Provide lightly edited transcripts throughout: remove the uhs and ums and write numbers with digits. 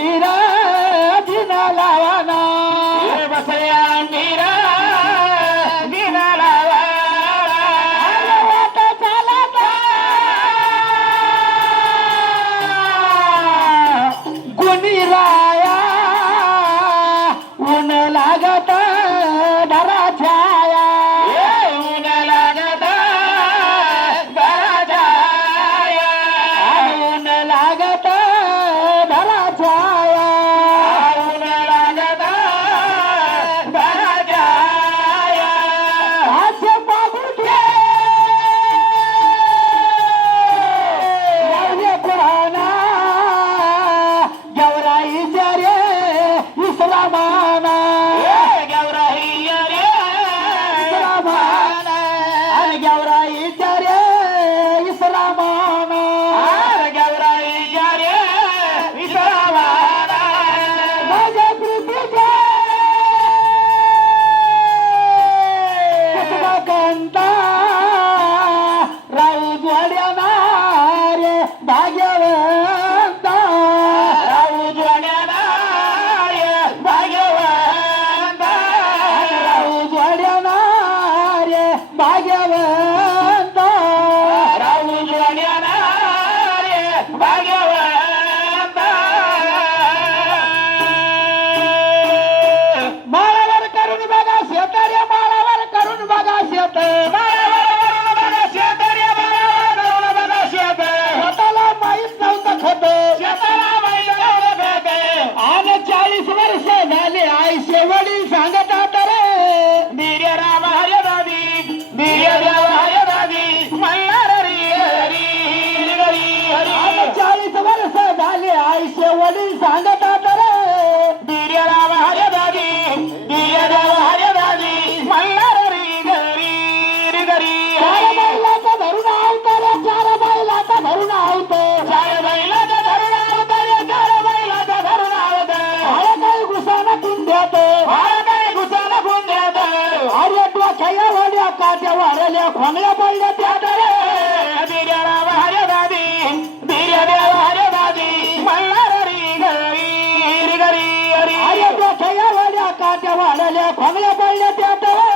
अंडीरा दिन लावाना बसया अंडीरा दिन लावाना गुणी राया ऊन लागत धरा छाया ऊन लागत धरा छाया ऊन लागत धरा छाया ऊन लागत धरा छाया हास्य पागुटे लावले पुराणा गौराईच्या रे इस्लामाना गौराईया रे इस्लामाना आणि गौराईच्या रे इस्लामाना गौराईया रे विश्रामाना माझ्या प्रीतीचे कंता राहू जोड्याना रे भाग्यवंता उजवण्याला भाग्यवंता राहू जोड्याना रे भाग्यवंता उजवण्याला भाग्यवंता माळावर करून बघा शेत रे माळावर करून बघा शेत स्वतःला माहीत नव्हतं खत आणि 40 वर्ष झाले आईचे वडील सांगतात रे आणि 40 वर्ष झाले आईचे वडील सांगतात रे चार बैलाचा धरून आवतो रे 4 बैलाचा धरून आवतो अरे काही घुसाना कुंड्यात अरे डोक्या वड्या काट्या वारल्या खोंगल्या पडल्या त्यात रे अरे डोक्या वड्या काट्या वारल्या खोंगल्या पडल्या त्यात रे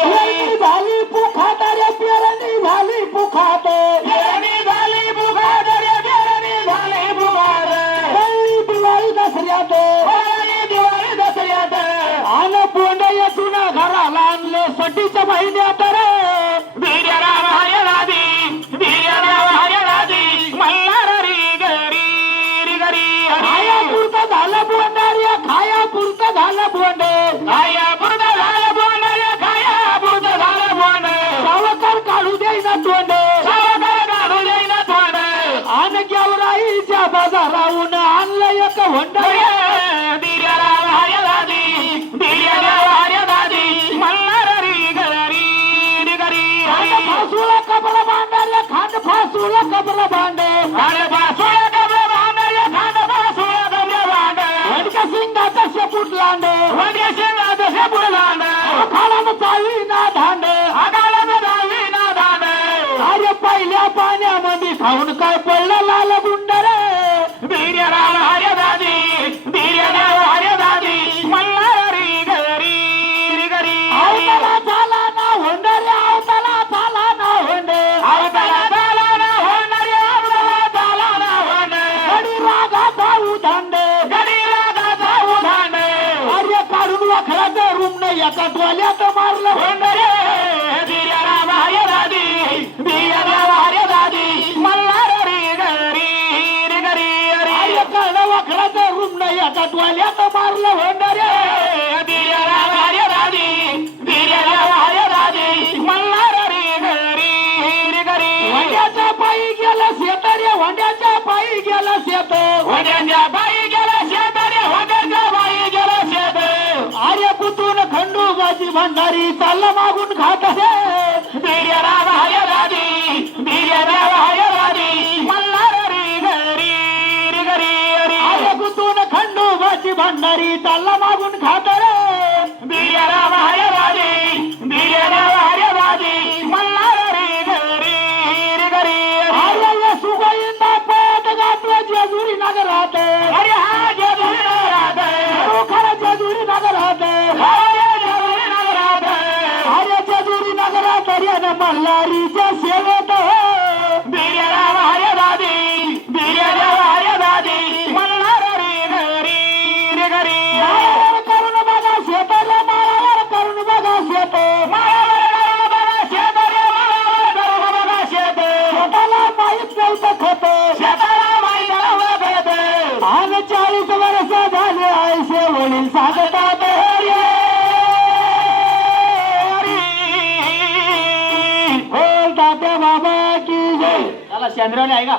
पेरणी झाली पुखात रे पेरणी झाली पुखात पहिली दिवाळी दसऱ्यात आणि पोंड येथून घराला आणलं सटीच्या महिन्यात रे खाया पुरतं झालं बोंड रे खाया पुरतं झालं बोंड सावकार काढू देईना तोंड आणि गेवराईच्या बाजाराहून आणलं एक होंड फासूला कबर बांधले खांड फासूला कबर बांधे वडक्या सिंगाचा शेपूट लांडे खालानं चावी ना धांडे अरे पहिल्या पाण्यामध्ये खाऊन काय पडलं लाल गुंड रे अवताला झाला ना होंड रे अवताला झाला ना होंड गडी रागाचा उधांड अरे काढून वाखराचं रूम नाही एका टोल्यात मारलं होंड रे अरे काढ वाखराचं रूम नाही एका टोल्यात मारलं होंड रे वंड्याच्या पायी गेलं शेत रे वंड्याच्या पायी गेलं शेत अरे कुतून खंडोबाची भंडारी चालला मागून खात रे अरे कुतून खंडोबाची भंडारी चालला मागून खात रे बिर्याला वाऱ्या राजी बिर्याला वाऱ्या राजी मल्हार रे जेजुरी नगरात अरे हा जेजुरी नगरात खरोखर जेजुरी नगरात जेजुरी नगरात अरे जेजुरी नगरात अरे मल्हारीच्या सेवेत बिर्याराव हरे दादी बिर्याराव हरे दादी मल्हार रे घरी माळावर करून बघा शेताला माळावर करून बघा शेत शेताला माहीत नव्हतं खत आज 40 वर्ष झाले आयसे वडील सांगतात बोल तात्या बाबा की जय. त्याला शेंद्रावले आहे का